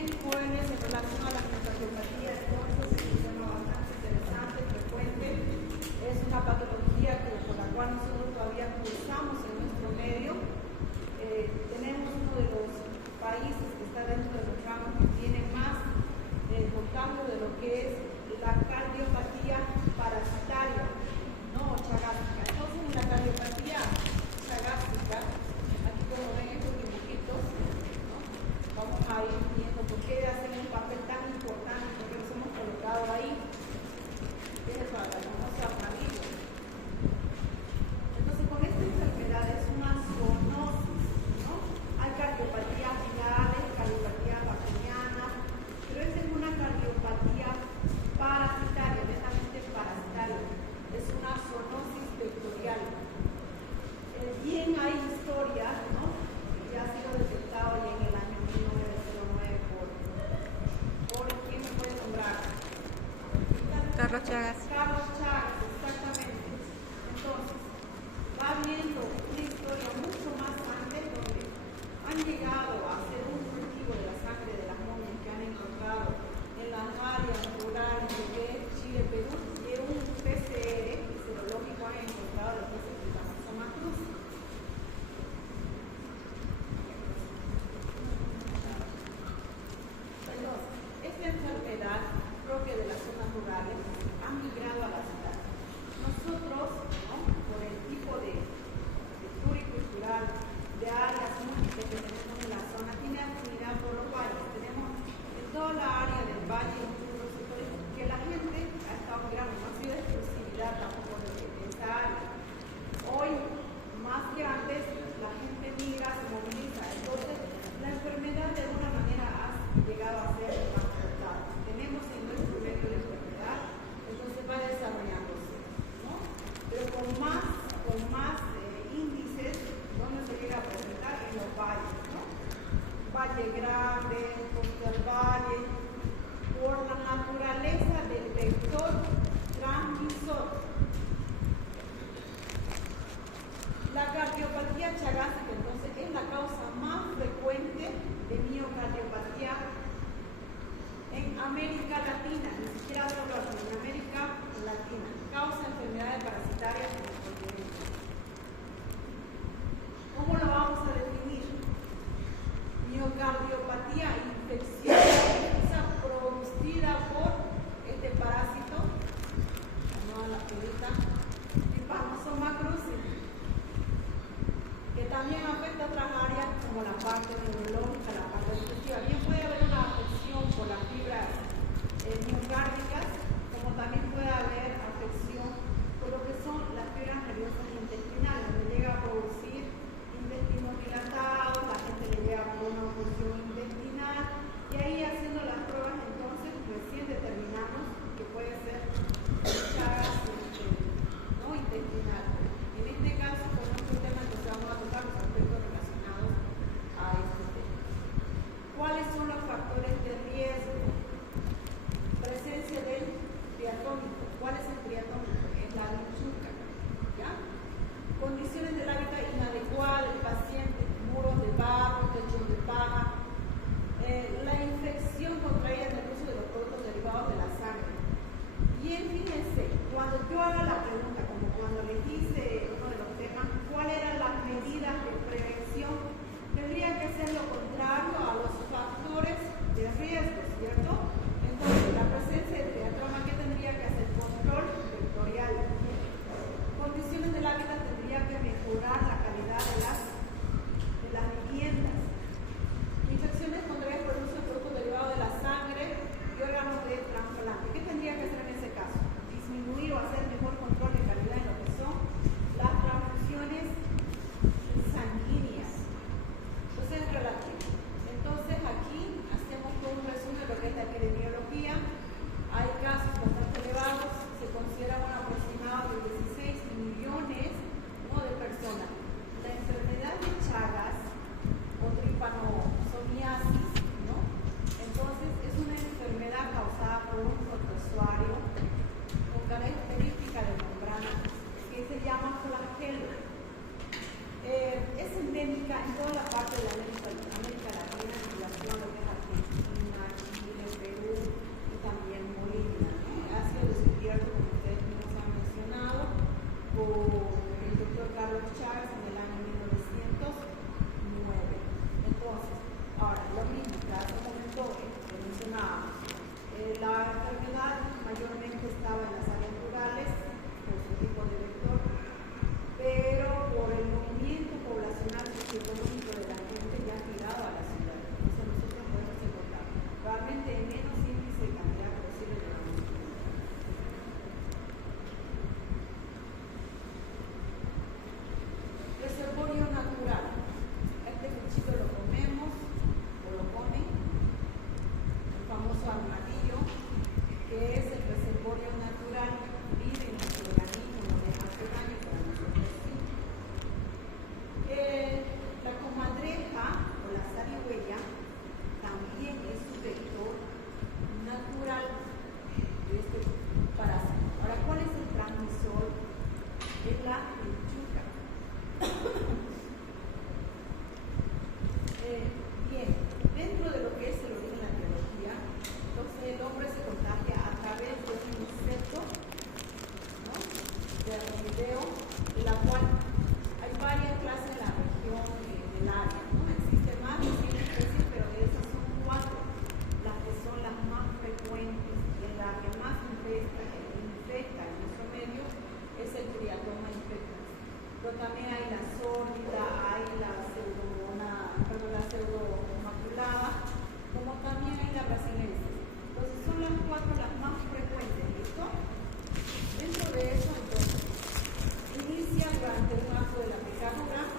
Bien, jóvenes, en relación a la miocardiopatía, entonces es un tema bastante interesante, frecuente. Es una patología por la cual nosotros todavía cursamos en nuestro medio. Tenemos uno de los países que está dentro de los ramos que tiene más contagio de lo que es la cardiopatía parasitaria, no chagástica. Entonces, en la cardiopatía chagástica, aquí como ven estos dibujitos, ¿no? Vamos a ir viendo por qué hacen un papel tan importante, por qué los hemos colocado ahí. Es para la famosa amarillo. Entonces, con esta enfermedad es una zoonosis, ¿no? Hay cardiopatías virales, cardiopatías bacterianas, pero esta es una cardiopatía parasitaria, netamente parasitaria. Es una zoonosis vectorial. Bien hay historias, ¿no? Que ha sido detectado ya en el año 1909 por ¿quién me puede nombrar? Carlos Chagas. Carlos Chagas, exactamente. Entonces, va viendo una historia mucho más antes donde han llegado a hacer un cultivo de la sangre de las momias que han encontrado en las áreas rurales de Chile, Perú, y un PCR serológico han encontrado los peces de la Soma Cruz. Entonces, esta enfermedad propia de las zonas rurales ha migrado a la ciudad. Nosotros, ¿no? Por el tipo de pluricultural, de áreas múltiples que tenemos en la zona, tiene afinidad por los valles. Tenemos en toda la área del valle muchos sectores que la gente ha estado migrando, no ha sido exclusividad tampoco de esa área. Hoy, más que antes, la gente migra, se moviliza. Entonces, la enfermedad de alguna manera ha llegado a ser transportada. Tenemos en nuestro medio de enfermedad, entonces va desarrollándose, ¿no? Pero con más índices, donde se llega a presentar en los valles, ¿no? Valle Grande, Costa del Valle, por la naturaleza del vector transmisor. La cardiopatía chagásica, entonces, es la causa más frecuente de miocardiopatía en América Latina, ni siquiera solo en América Latina. Causa enfermedades parasitarias en el continente. ¿Cómo lo vamos a definir? Miocardiopatía infecciosa producida por este parásito, llamado la pelita, Trypanosoma cruzi, que también afecta otras áreas como la parte neurológica, la parte digestiva. Bien puede haber una afección por las fibras miocárdicas, como también puede haber afección por lo que son las fibras la enfermedad mayormente estaba en las áreas rurales, por su tipo de vector, pero por el movimiento poblacional socioeconómico de la gente ya ha girado a la ciudad. Entonces nosotros podemos encontrar probablemente menos índice de cantidad posible de la mujer. Reservorio natural. Este cuchillo lo comemos o lo comen. El famoso armadillo, que es el reservorio natural, vive en nuestro organismo, no deja hacer daño, para nosotros sí. La comadreja o la zarigüeya también es un vector natural de este parásito. Ahora, ¿cuál es el transmisor? Es la lechuga. Bien, dentro de lo que es el origen de la biología, entonces el hombre se contagia a través de un insecto, ¿no? De orquídeo, de la cual hay varias clases en la región del área, ¿no? Existen más de 100 especies, pero de esas son 4 las que son las más frecuentes, y en la que más infecta en nuestro medio es el Triatoma infectans. Pero también hay la sórdida, hay la pseudomaculada, como también hay la brasilensis. Entonces son las 4 las más frecuentes, ¿listo? Dentro de eso, entonces, inicia durante un acto de la picadura,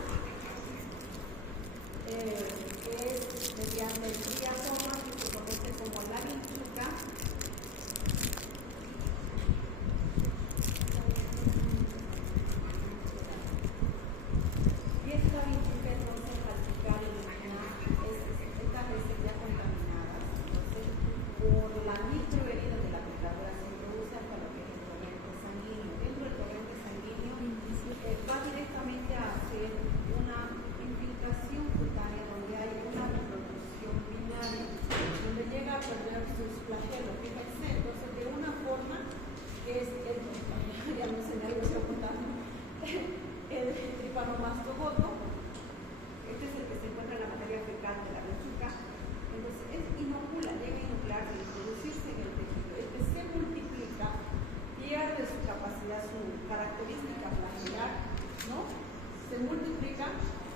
que es mediante el triatoma, que se conoce como la vinchuca. Y esta vinchuca entonces al picar estas veces ya contaminadas, entonces por la microherida de la picadura se introduce hasta lo que es el torrente sanguíneo. Dentro del torrente sanguíneo va directamente a hacer una infiltración cutánea donde hay una reproducción binaria, donde llega a perder sus flagelos, fíjense, entonces de una forma que es ya no se me ha ido contando, el tripanomastogoto, este es el que se encuentra en la materia fecal de la lechuga, entonces es inocula, llega a inocularse, a introducirse en el tejido, este se multiplica, pierde su capacidad, su característica flagelar, ¿no? Se multiplica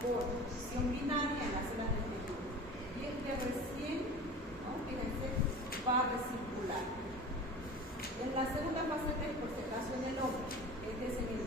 por fusión binaria en las células del tejido, y este recién, ¿no? Fíjense, va a recircular. En la segunda fase, por si acaso en el hombre, este es en el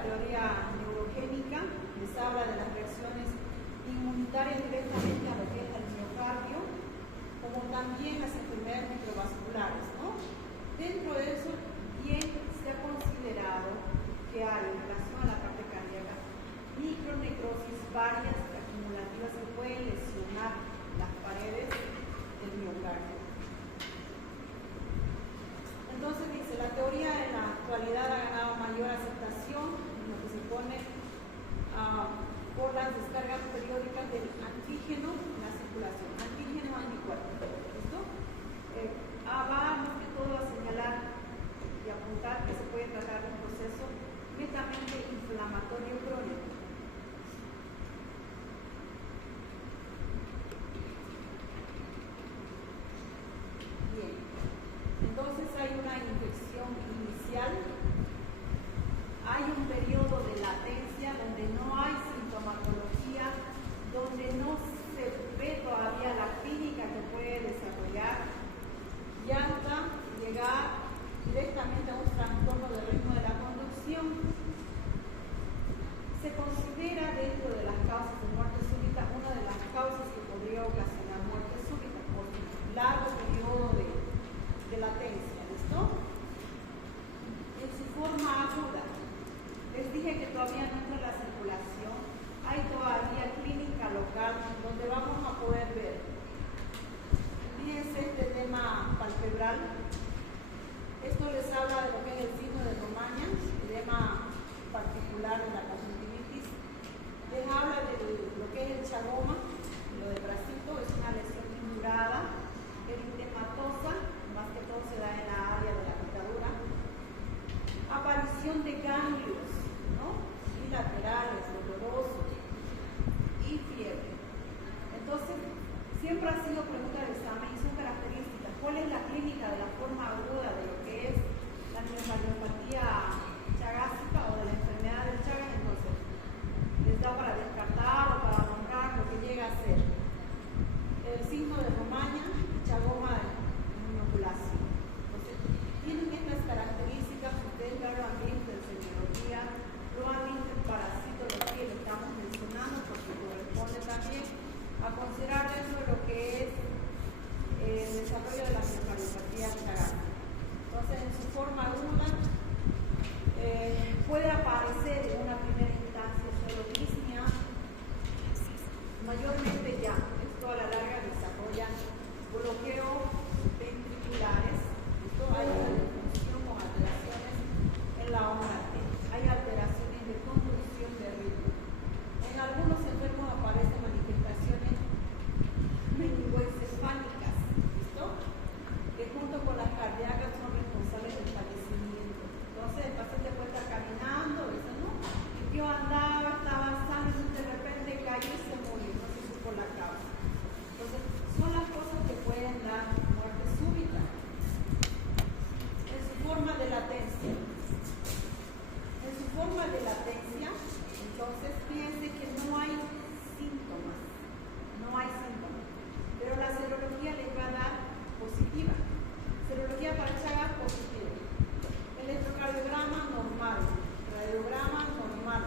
la teoría neurogénica, les habla de las reacciones inmunitarias directamente a lo que es el miocardio, como también las enfermedades microvasculares, ¿no? Dentro de eso, bien se ha considerado que hay en relación a la parte cardíaca micronecrosis varias acumulativas que pueden lesionar las paredes del miocardio. Entonces dice, la teoría en la actualidad ha ganado mayor aceptación en lo que se pone por las descargas periódicas del antígeno en la circulación, antígeno anticuerpo. ¿Listo? Va más que todo a señalar y apuntar que se puede tratar de un proceso netamente inflamatorio crónico. Bien, entonces hay una infección inicial, hay un periodo de latencia donde no hay sintomatología, donde no se ve todavía la clínica que puede desarrollar y hasta llegar directamente a un trastorno del ritmo de la conducción. Se considera dentro de las causas de muerte súbita una de las causas que podría ocasionar muerte súbita por largo periodo de latencia. ¿Listo? En su forma aguda, les dije que todavía no entra la circulación, hay todavía clínica local donde vamos a poder ver. Fíjense este tema palpebral. Esto les habla de lo que es el signo de Romaña, edema particular de la conjuntivitis. Les habla de lo que es el chagoma, lo del bracito, es una lesión figurada, eritematosa, más que todo se da en la área de la picadura. Aparición de ganglios, ¿no? Bilaterales, dolorosos y fiebre. Entonces, siempre ha sido pregunta de examen y son características. ¿Cuál es la clínica de la forma aguda de lo que es la neuropatia chagásica o de la enfermedad del Chagas? Entonces, les da para descartar o para nombrar lo que llega a ser el signo de Romaña y chagoma de inoculación. Entonces, tienen estas características, ustedes ya lo han visto en semiología, lo han visto en parasitología, lo estamos mencionando porque corresponde también a considerar dentro de lo que es el desarrollo de la neuropatia chagásica. Entonces, en su forma aguda, puede aparecer en una primera instancia solo disnea, mayormente ya, esto a la larga desarrolla bloqueos ventriculares, esto hay una disfunción con alteraciones en la onda arterial, hay alteraciones de conducción de ritmo. En algunos enfermos aparecen manifestaciones meningoencefálicas, ¿listo? Que junto con las cardíacas son responsables del fallecimiento. Entonces el paciente puede estar caminando, dice, ¿no? Yo andaba, estaba sano y de repente caí y se murió, no se supo la causa. Entonces son las cosas que pueden dar muerte súbita. En su forma de latencia. En su forma de latencia, entonces fíjense que no hay síntomas. No hay síntomas. Pero la serología les va a dar positiva. Serología para Chagas positiva. Electrocardiograma normal. Radiograma normal.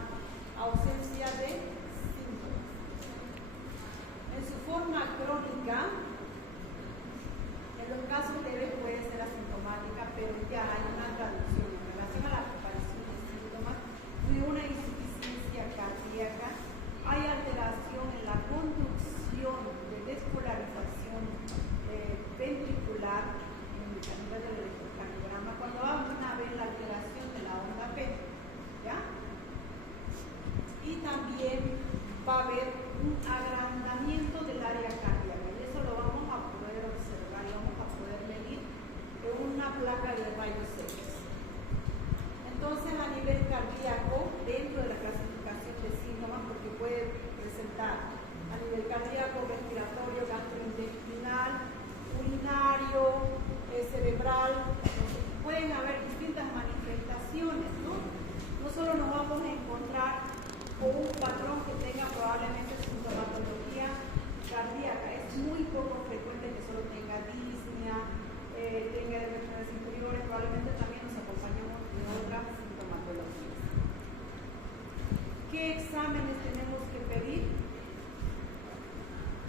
¿Qué exámenes tenemos que pedir?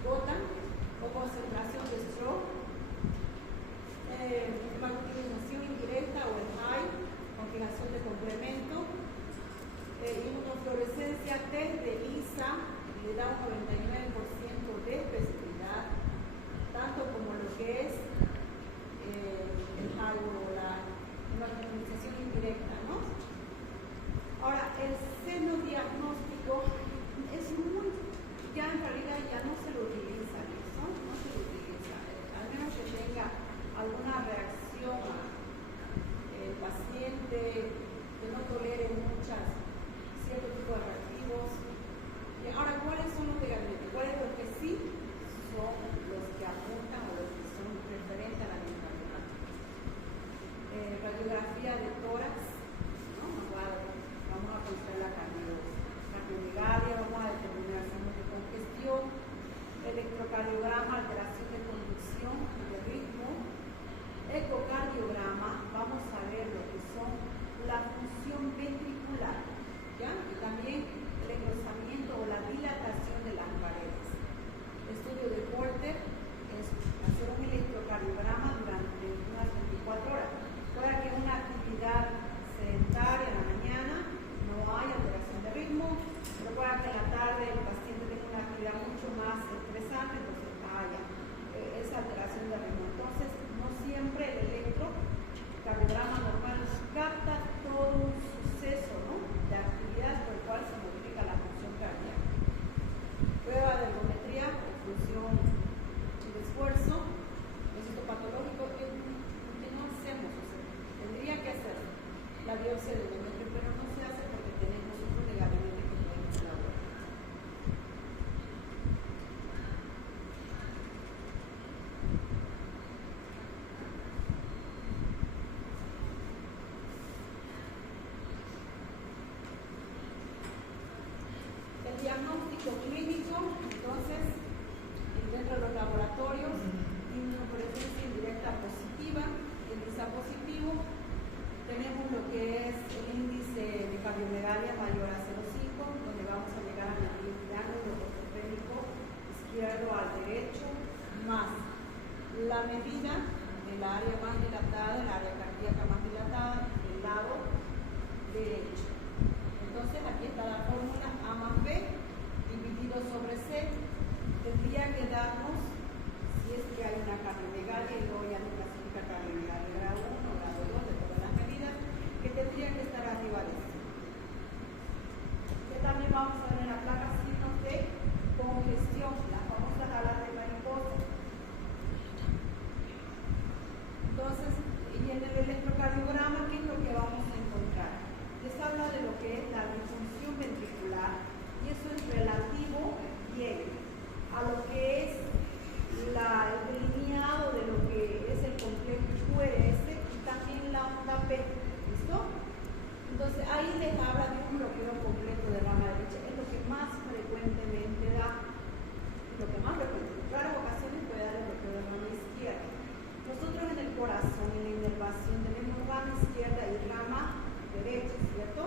Gota o concentración de stroke, magnetización indirecta o el high, conjugación de complemento, inmunofluorescencia test de ISA, le da un 99% de especificidad, tanto como lo que es el high o la magnetización indirecta, ¿no? Ahora, el seno diagnóstico es muy, ya en realidad ya no se lo utiliza, ¿no? No se lo utiliza, al menos que tenga alguna reacción el paciente, que no tolere cierto tipo de reactivos. Y ahora, ¿cuáles son los de gabinete? ¿Cuáles los que sí son los que apuntan o los que son referentes a la enfermedad? Radiografía de tórax, ¿no? Vamos a considerar la cardiomegalia, vamos a determinar signos de congestión, electrocardiograma, alteración de conducción, de ritmo, ecocardiograma, vamos a ver lo que son la función ventricular, ¿ya? Y también el engrosamiento o la dilatación de las paredes. Estudio de Holter es hacer un electrocardiograma durante unas 24 horas. Puede que una actividad sedentaria en la mañana no haya alteración de ritmo, pero puede que en la tarde el paciente tenga una actividad mucho más estresante, entonces haya esa alteración de ritmo. Entonces, no siempre el electrocardiograma normal capta todo un suceso, ¿no?, de actividades por el cual se modifica la función cardíaca. Prueba de ergometría o función de esfuerzo, el patológico que no hacemos, o sea, tendría que hacer la biopsia de ergometría, pero no se hace porque tenemos otro de gabinete que podemos elaborar. El diagnóstico clínico, entonces, dentro de los laboratorios, inmunofluorescencia indirecta positiva, el ISA positivo, tenemos lo que es el índice de cardiomegalia mayor a 0,5, donde vamos a llegar al ángulo ortopédico izquierdo al derecho, más la medida del área más dilatada, el área cardíaca más dilatada, del lado derecho. Entonces, aquí está la fórmula A más B dividido sobre C. Tendría que darnos, si es que hay una cardiomegalia, y luego ya nos clasifica cardiomegalia grado 1, grado 2, de todas las medidas, que tendría que estar arriba de C. Que también vamos a ver en la placa signos de congestión, las famosas alas de mariposa. Entonces, y en el electrocardiograma, ¿qué es lo que vamos a encontrar? Les habla de lo que es la disfunción ventricular, y eso es relativo bien a lo que es el delineado de lo que es el complejo QRS y también la onda P. ¿Listo? Entonces ahí les habla de un bloqueo completo de rama derecha. Es lo que más frecuentemente da. Lo que más frecuentemente. En raras ocasiones puede dar el bloqueo de rama izquierda. Nosotros en el corazón, en la inervación, tenemos rama izquierda y rama derecha, ¿cierto?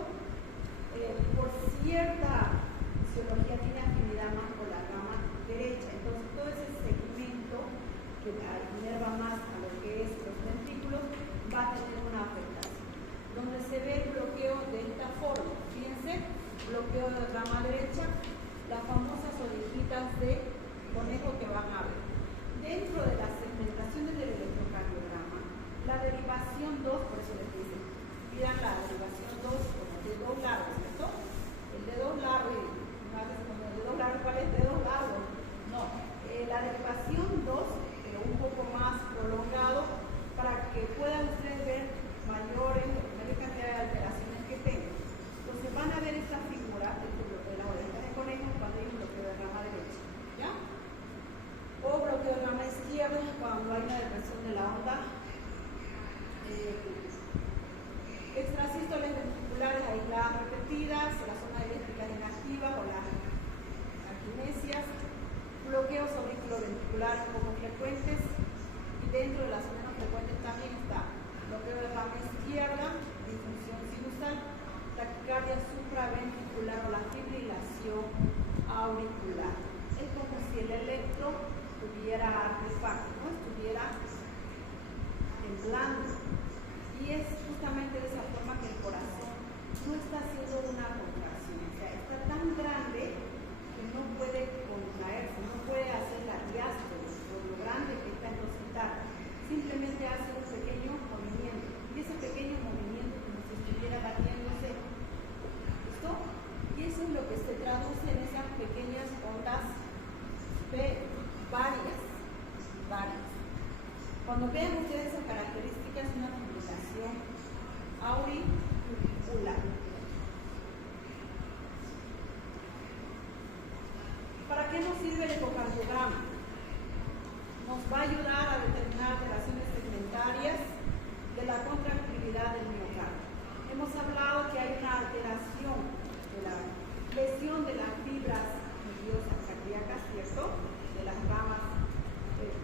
Por cierta fisiología tiene afinidad más con la rama derecha. Entonces todo ese segmento que inerva más a lo que es los ventrículos va a tener una afectación. Donde se ve el bloqueo de esta forma. Fíjense, bloqueo de rama derecha, las famosas orejitas de conejo que van a ver. Dentro de las segmentaciones del electrocardiograma, la derivación 2, por eso les dicen, pidan la derivación 2 como de 2 largos, ¿cierto? El de 2 largos, ¿cuál es de 2 largos? No, la derivación 2, pero un poco más prolongado, para que puedan ustedes ver mayor cantidad de alteraciones que tengan. Entonces van a ver esta figura de las orejas de conejo cuando hay un bloqueo de rama derecha, ¿ya? O bloqueo de rama izquierda cuando hay una depresión de la onda. Extrasístoles ventriculares aisladas repetidas, la zona eléctrica inactiva o las aquinesias, bloqueos auriculoventriculares poco frecuentes, y dentro de las menos frecuentes también está bloqueo de rama izquierda, disfunción sinusal, taquicardia supraventricular o la fibrilación fibrilación auricular. Es como si el electro tuviera artefacto, ¿no? Estuviera temblando. Y es justamente de esa forma que el corazón no está haciendo una contracción, o sea, está tan grande que no puede contraerse, no puede hacer la diástole por lo grande que está en el hospital. Simplemente hace un pequeño movimiento, y ese pequeño movimiento como si estuviera batiéndose. ¿Listo? Y eso es lo que se traduce en esas pequeñas ondas varias. Cuando vean ustedes esa característica, es una fibrilación auricular. ¿Para qué nos sirve el ecocardiograma? Nos va a ayudar a determinar alteraciones segmentarias de la contractividad del miocardio. Hemos hablado que hay una alteración de la lesión de las fibras nerviosas cardíacas, ¿cierto? De las ramas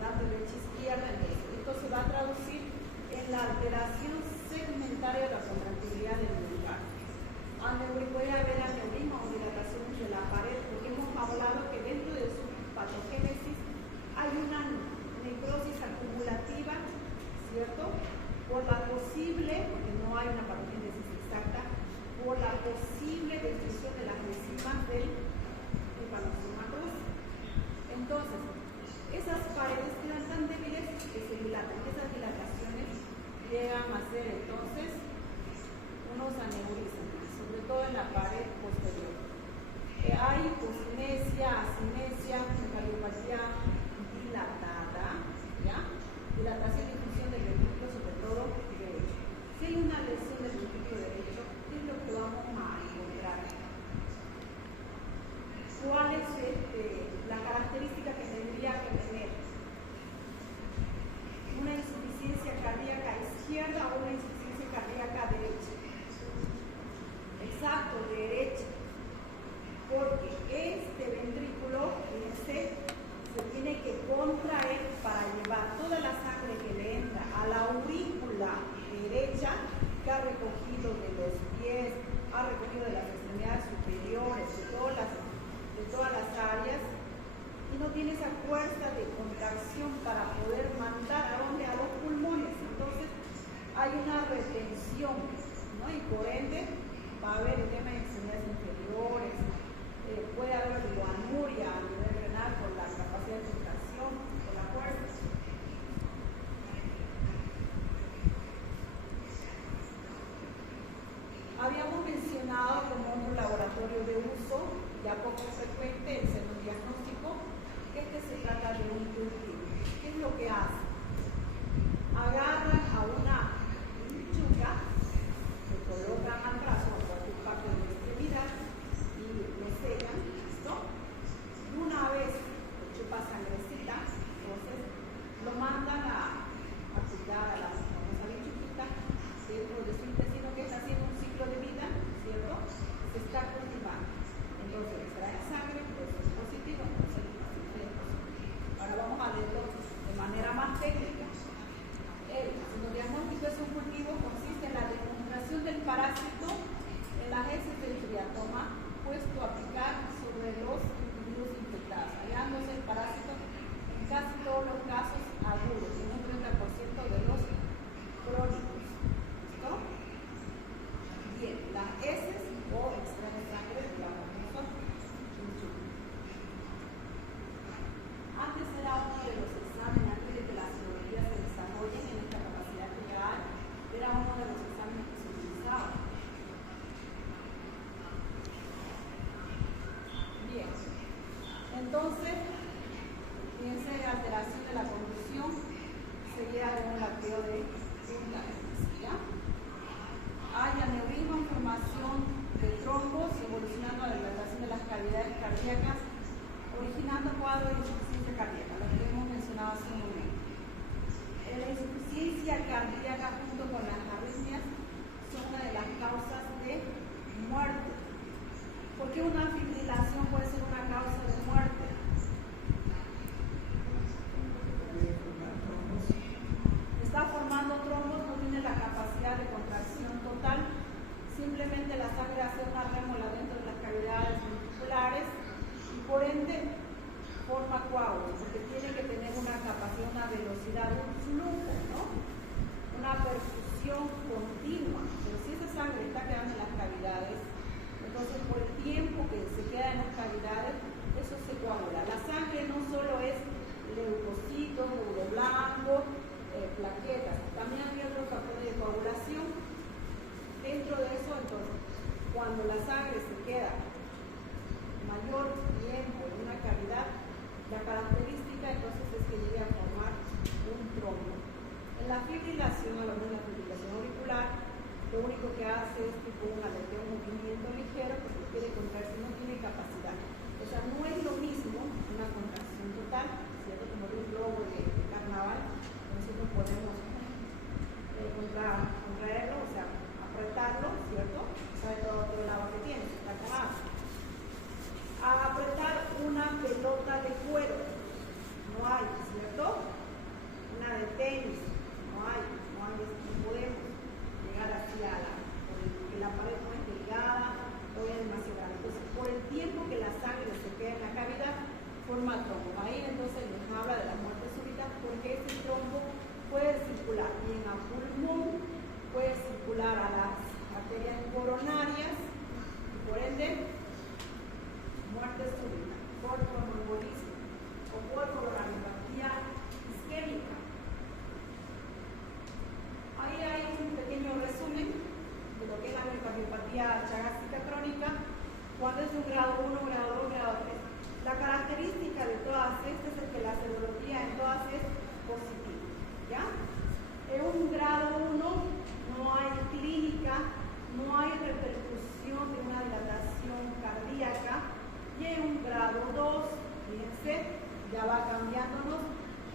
tanto derecha izquierda. Esto se va a traducir en la alteración segmentaria de la contractividad del miocardio. Puede haber aneurisma o dilataciones de la pared, porque hemos hablado que dentro de su patogénesis hay una necrosis acumulativa, ¿cierto? Por la posible, porque no hay una patogénesis exacta, por la posible destrucción de las enzimas del epanostomatosis. Entonces, esas paredes quedan tan débiles que se dilatan. Esas dilataciones llegan a ser entonces unos aneurismas, sobre todo en la pared posterior. Hay hipocinesia, asinesia, cardiopatía dilatada, ¿ya? Dilatación y función del ventrículo, sobre todo derecho. Si hay una lesión del ventrículo derecho, ¿qué es lo que vamos a encontrar? ¿Cuál es la característica que tendría que tener? ¿Una insuficiencia cardíaca izquierda o una insuficiencia cardíaca derecha? Exacto, derecha. Porque este ventrículo se tiene que contraer para llevar toda la sangre que le entra a la aurícula derecha, que ha recogido de los pies, ha recogido de las extremidades superiores, de todas las áreas, y no tiene esa fuerza de contracción para poder mandar a dónde, a los pulmones. Entonces hay una retención, ¿no? Y por ende va a haber edema en extremidades inferiores, puede haber oligoanuria a nivel renal por la capacidad de contracción, por la fuerza. Habíamos mencionado como un laboratorio de uso ya poco frecuente en el diagnóstico, que se trata de un cultivo. ¿Qué es lo que hace? Agarran a una chuca, se colocan al brazo a cualquier parte de la extremidad y le sellan, ¿listo? Y una vez que chupa sangrecita, entonces lo mandan a cuidar a la famosa bichuquita dentro de su intestino, que está haciendo un ciclo de vida, ¿cierto? Se está cultivando. Entonces extrae sangre, pues es positivo, entonces es positivo. Ahora vamos a verlo de manera más técnica. El diagnóstico es un cultivo, consiste en la demostración del parásito en las heces del triatoma puesto a picar sobre los individuos infectados, hallándose el parásito en casi todos los casos agudos, en un 30% de los crónicos. ¿Listo? Bien, las heces o extraen sangre, digamos nosotros. Antes era uno de los exámenes, antes de que las teorías se desarrollen en esta capacidad general, era uno de los exámenes que se utilizaba. Bien, entonces, fíjense, alteración de la conducción seguida de un lateo de ¿ya? Hay aneurisma, formación de trombos, evolucionando a la dilatación de las cavidades cardíacas, originando cuadros de insuficiencia cardíaca, lo que hemos mencionado hace un momento. La insuficiencia cardíaca junto con las arritmias son una de las causas de muerte. ¿Por qué una fibrilación puede ser una causa de muerte? Está formando trombos, no tiene la capacidad de contracción total, simplemente la sangre hace una rémola dentro de las cavidades ventriculares cuando la sangre se queda mayor tiempo en una cavidad, la característica entonces es que llegue a formar un trombo. En la fibrilación, a lo mejor la fibrilación auricular, lo único que hace es tipo un aleteo, un movimiento ligero que se quiere contraer, no tiene capacidad. O sea, no es lo mismo una contracción total, ¿cierto? Como de un globo de carnaval, nosotros podemos contraerlo, o sea, apretarlo, ¿cierto? Sabe todo el agua que tiene, está con agua. A apretar una pelota de cuero, no hay, ¿cierto? Una de tenis, no hay, no podemos llegar así a porque la pared no es delgada, o es demasiado grande. Entonces, por el tiempo que la sangre se queda en la cavidad, forma trombo. Ahí entonces nos habla de la muerte súbita, porque ese trombo puede circular bien a pulmón, puede circular a las arterias coronarias, y por ende, muerte súbita, por tromboembolismo o por coronariopatía isquémica. Ahí hay un pequeño resumen de lo que es la miocardiopatía chagásica crónica, cuando es un grado 1, grado 2, grado 3. La característica de todas estas es que la serología en todas es positiva, ¿ya? En un grado 1 no hay clínica, no hay repercusión de una dilatación cardíaca, y en un grado 2, fíjense, ya va cambiándonos,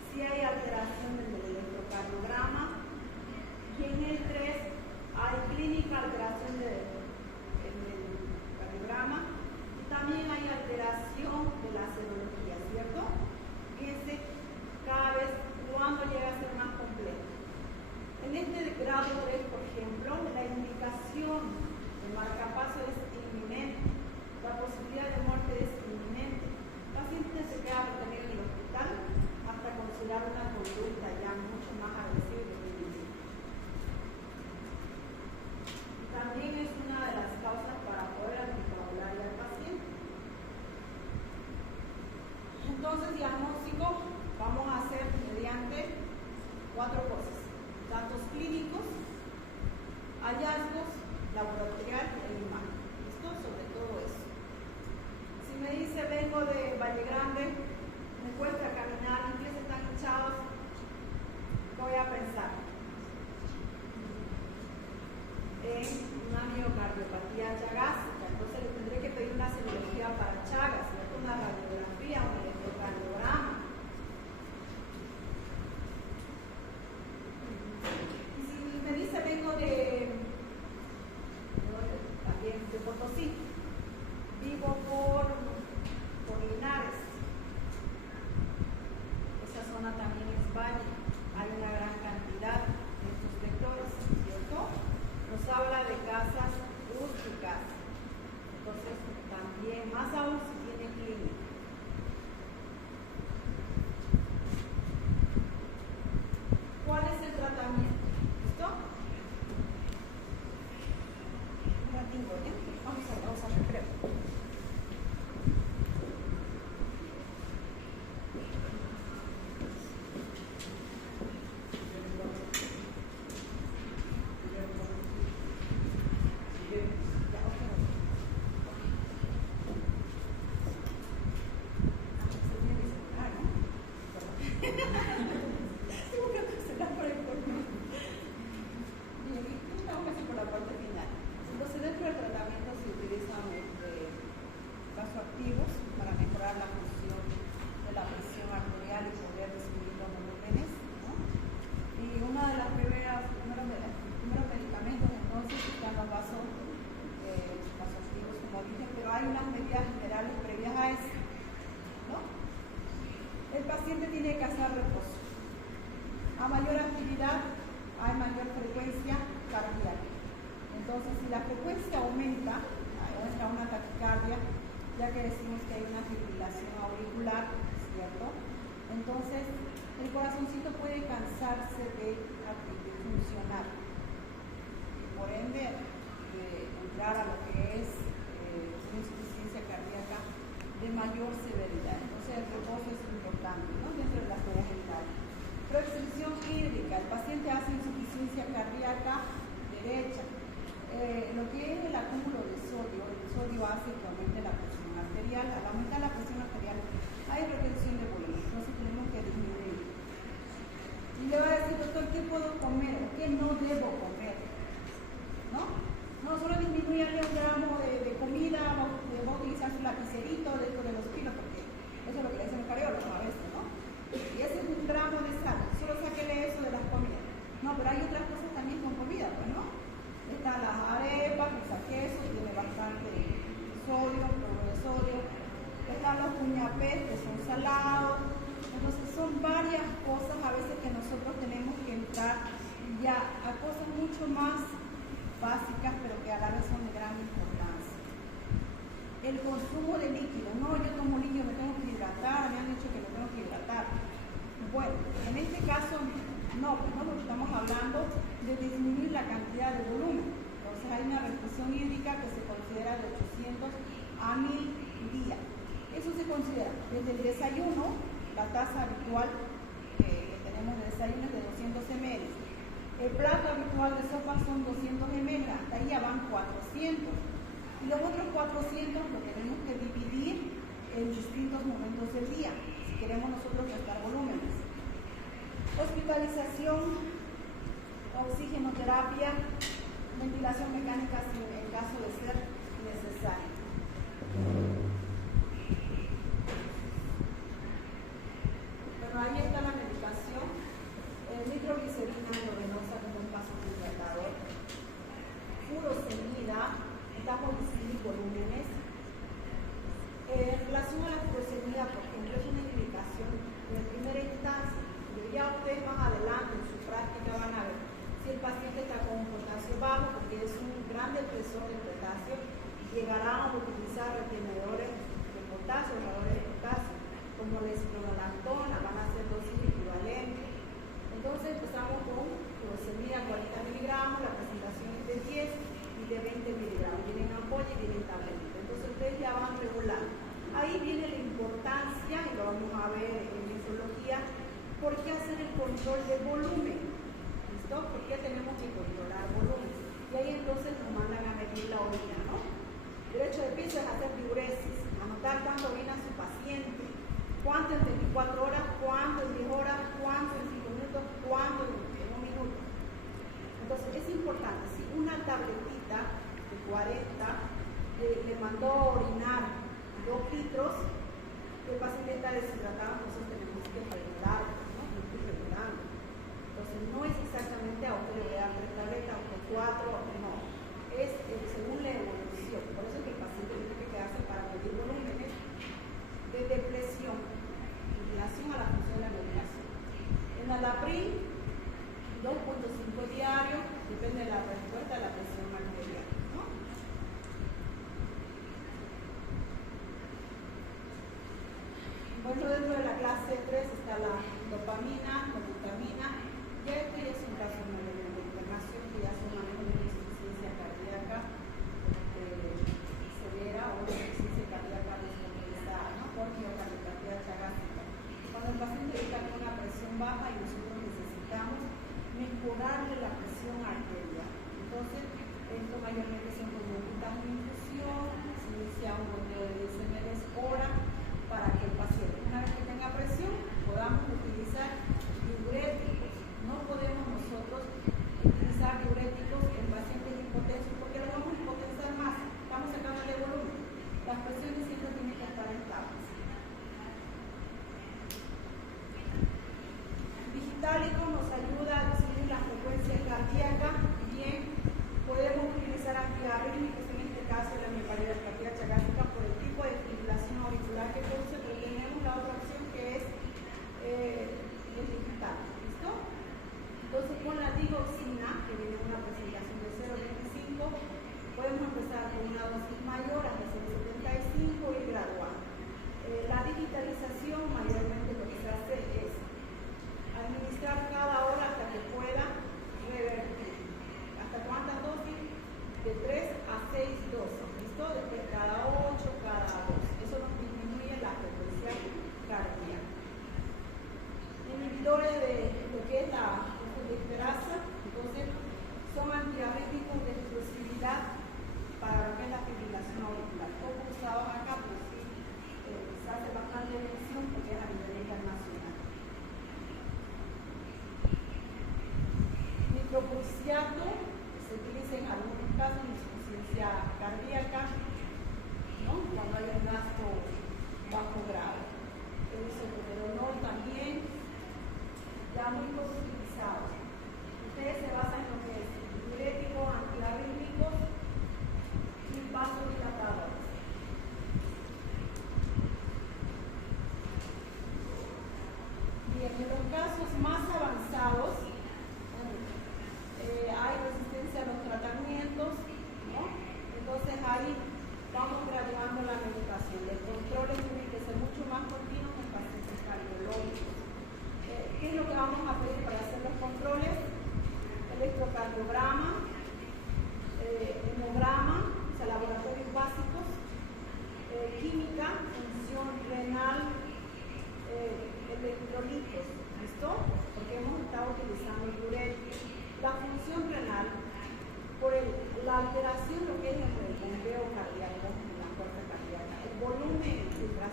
si hay alteración en el electrocardiograma, y en el 3 hay clínica, alteración del cardiograma, y también hay alteración de la serología, ¿cierto? Fíjense, cada vez cuando llega a ser más complejo. En este grado 3, por ejemplo, la indicación de marcapaso es inminente, la posibilidad de muerte es inminente. El paciente se queda retenido en el hospital hasta considerar una conducta ya mucho más agresiva y definitiva. También es una de las causas para poder anticoagular al paciente. Entonces, diagnóstico vamos a hacer mediante 4 cosas: datos clínicos, hallazgos, laboratorial e imagen. ¿Listo? Sobre todo eso. Si me dice vengo de Valle Grande, me cuesta caminar, mis pies están hinchados, ¿qué voy a pensar? En una miocardiopatía chagásica. Entonces le tendré que pedir una serología para Chagas, una radiografía, un electrocardiograma. Y si me dice vengo también de Potosí, vivo por Linares, esa zona también es valle, hay una gran cantidad de estos vectores, ¿cierto? Nos habla de casas rústicas, entonces también, más aún si tiene clínica. ¿Cuál es el tratamiento? ¿Listo? Un ratito, ¿eh? Vamos a recreo. Lo que es el acúmulo de sodio ñapés que son salados. Entonces son varias cosas a veces que nosotros tenemos que entrar ya a cosas mucho más básicas, pero que a la vez son de gran importancia. El consumo de líquidos. No, yo tomo líquido, me tengo que hidratar, me han dicho que me tengo que hidratar. Bueno, en este caso no, pues no, porque estamos hablando de disminuir la cantidad de volumen. Entonces hay una restricción hídrica que se considera de 800 a 1000 días. Eso se considera desde el desayuno, la taza habitual que tenemos de desayuno es de 200 ml. El plato habitual de sopa son 200 ml, hasta ahí ya van 400. Y los otros 400 lo tenemos que dividir en distintos momentos del día, si queremos nosotros gastar volúmenes. Hospitalización, oxigenoterapia, ventilación mecánica en caso de ser necesario. Bueno, ahí está la medicación. Nitroglicerina endovenosa como un vasodilatador. Furosemida, damoxil volúmenes. En relación a la furosemida, por ejemplo, es una indicación en primera instancia. Pero ya ustedes más adelante en su práctica van a ver si el paciente está con un potasio bajo, porque es un gran depresor de potasio, llegarán a utilizar retenedores de potasio, valores de potasio, como la esprogalactona, van a ser dosis equivalentes. Entonces empezamos con furosemida 40 miligramos, la presentación es de 10 y de 20 miligramos, vienen ampolla y vienen tableta. Entonces ustedes ya van regulando. Ahí viene la importancia, y lo vamos a ver en nefrología, ¿por qué hacer el control de volumen? ¿Listo? ¿Por qué tenemos que controlar volumen? Y ahí entonces nos mandan a medir la orina, ¿no? Derecho de piso es hacer diuresis, anotar cuánto orina su paciente, cuánto en 24 horas, cuánto en 10 horas, cuánto en 5 minutos, cuánto en 1 minuto. Entonces es importante, si una tabletita de 40 le mandó a orinar 2 litros, el paciente está deshidratado, entonces tenemos que regular, ¿no? Regulando. Entonces no es exactamente a usted le voy a dar 3 tabletas, a usted 4, no. Es según la evolución. Por eso es que el paciente tiene que quedarse para medir volúmenes de depresión en relación a la función de la medicación. En Alapril, 2.5 diarios, depende de la respuesta de la presión arterial, ¿no? Bueno, dentro de la clase 3 está la dopamina, la glutamina. Ya esto ya es un caso nuevo de la internación, que ya se maneja de insuficiencia cardíaca severa o de insuficiencia cardíaca descompensada, ¿no? Por miocardiopatía chagásica. Cuando el paciente está con una presión baja y nosotros necesitamos mejorarle la presión arterial. Entonces, esto mayormente son conductas de infusión, se inicia un goteo de 10 ml hora para que el paciente, una vez que tenga presión, podamos utilizar diuréticos. No podemos nosotros utilizar diuréticos en pacientes hipotensos porque lo vamos a hipotensar más. Estamos sacando de volumen. Las presiones siempre tienen que estar estables. Digitálico nos ayuda a disminuir la frecuencia cardíaca. Bien, podemos utilizar antiarrítmicos, en este caso la miocardiopatía chagásica, por el tipo de fibrilación auricular que produce, pero tenemos la otra opción que es el digital. ¿Listo? Entonces, con la digoxina, que viene una presentación de 0,25, podemos empezar con una dosis mayor hasta 0,75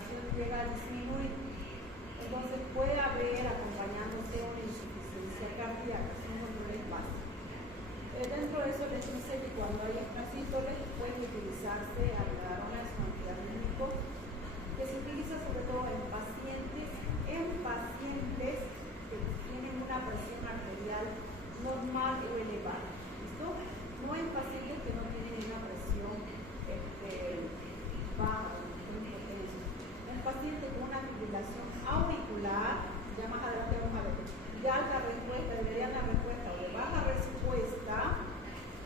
circulación llega a disminuir. Entonces puede haber acompañándose una insuficiencia cardíaca, si no les pasa. Dentro de eso les dice que cuando hay intrasístoles puede utilizarse aldosterona, es un antiarrítmico que se utiliza sobre todo en pacientes que tienen una presión arterial normal o elevada. ¿Listo? No en pacientes que no tienen una presión baja, en pacientes con una fibrilación auricular, ya más adelante vamos a ver, de alta respuesta, de mediana respuesta o de baja respuesta.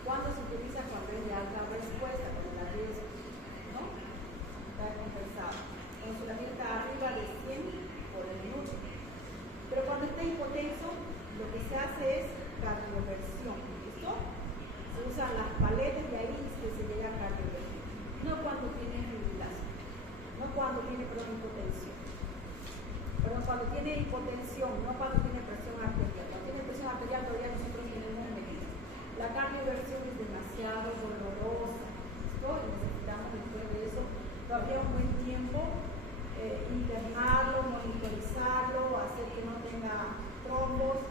¿Cuándo se utiliza? Cuando es de alta respuesta, cuando la riesgo, ¿no? Está descompensado. Cuando la vida está arriba de 100 por el minuto. Pero cuando está hipotenso, lo que se hace es cardioversión. ¿Listo? Se usan las paletas y ahí es que se llega a cardioversión. No cuando tiene fibrilación, no cuando tiene hipotensión. Perdón, cuando tiene hipotensión, no cuando tiene presión arterial. Cuando tiene presión arterial todavía nosotros tenemos medidas. La cardioversión es demasiado dolorosa. ¿Listo? Necesitamos después de eso todavía un buen tiempo internarlo, monitorizarlo, hacer que no tenga trombos.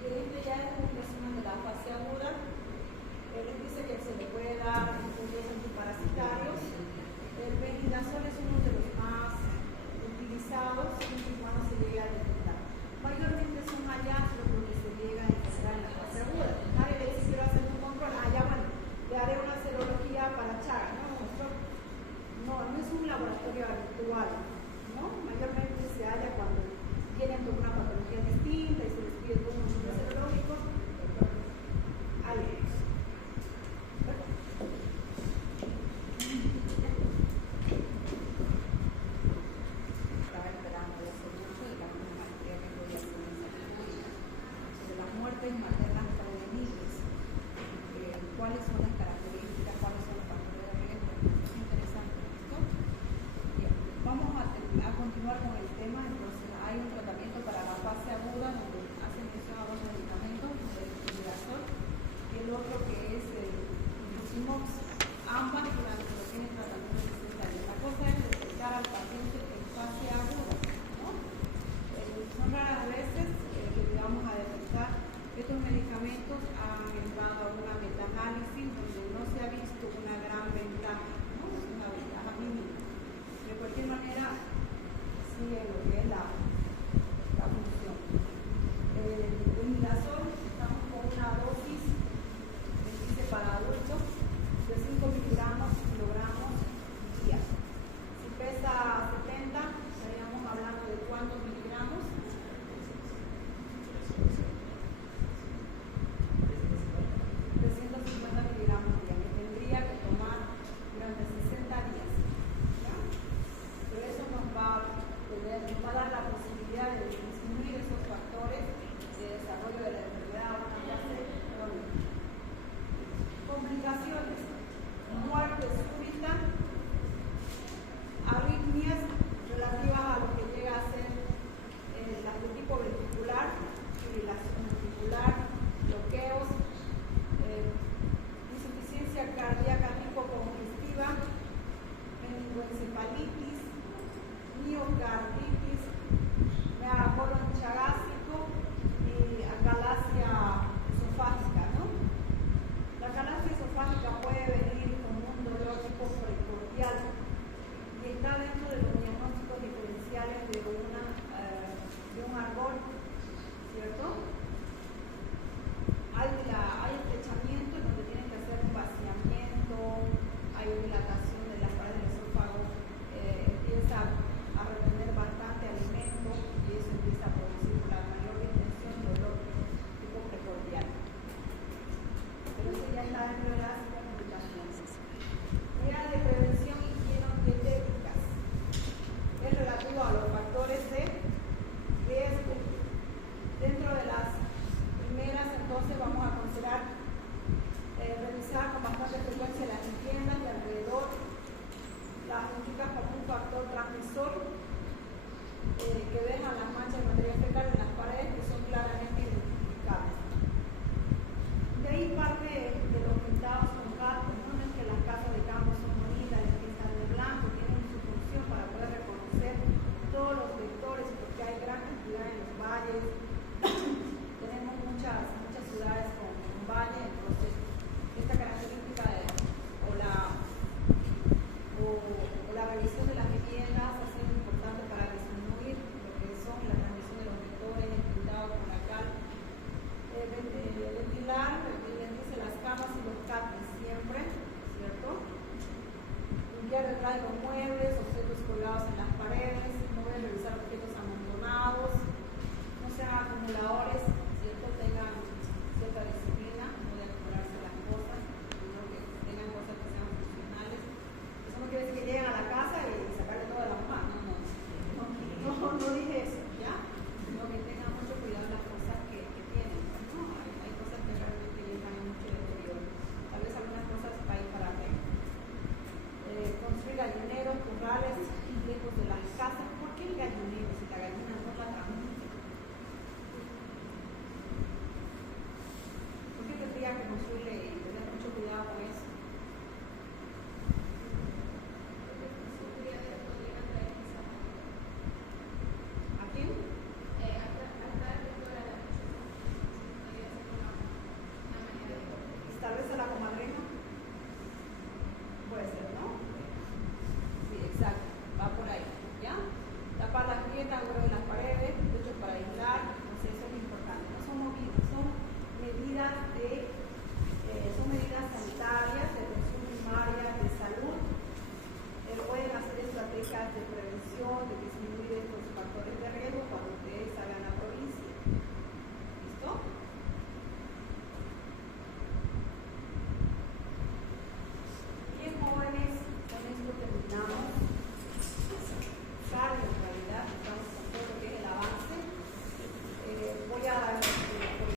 Y este ya es un resumen de la fase aguda. Les dice que se le puede dar estudios antiparasitarios. El venidazol es uno de los más utilizados siempre y cuando se llegue a detectar. Mayormente son hallazgos lo que se llega a encontrar en la fase aguda. Nadie le dice quiero hacer un control. Ya bueno, le haré una serología para Chagas. No es un laboratorio habitual, ¿no? Mayormente se halla cuando vienen con una patología distinta y se les pide unos estudios serológicos. Ahí es. Estaba esperando eso mucho y la maestría que voy a hacer en de las muertes maternas prevenibles. ¿Cuáles son las características? ¿Cuáles son los factores de riesgo? Es interesante. Bien, vamos a continuar con el tema. Entonces, hay un tratamiento para la fase aguda donde hacen mención a dos medicamentos, el Midazol y el otro que es el Infusimox, ambas durante lo que tiene tratamiento de 60 días. La cosa es detectar al paciente en fase aguda, ¿no? Son raras veces que vamos a detectar. Estos medicamentos han entrado a una metaanálisis donde no se ha visto una gran ventaja, ¿no? Es una ventaja mínima. De cualquier manera, sigue lo que es la función. El Midazol, estamos con una dosis para adultos de 5 miligramos kilogramos día. Si pesa 70, estaríamos hablando de cuántos miligramos. 350 miligramos día, que tendría que tomar durante 60 días. ¿Ya? Pero eso nos va a dar la posibilidad de disminuir esos factores de desarrollo de la enfermedad crónica. Complicaciones: muerte súbita, arritmias relativas a lo que llega a ser el tipo ventricular, fibrilación ventricular, bloqueos, insuficiencia cardíaca hipocongestiva, meningoencefalitis, miocarditis, colon chagásico y acalasia esofágica, ¿no? La acalasia esofágica puede venir con un dolor tipo precordial y está dentro de los diagnósticos diferenciales de un árbol, ¿cierto? Hay estrechamiento donde tienen que hacer un vaciamiento, hay dilatación de las paredes del esófago, empieza a retener bastante alimento y eso empieza a producir la mayor distensión, dolor tipo precordial. Pero eso ya está dentro de las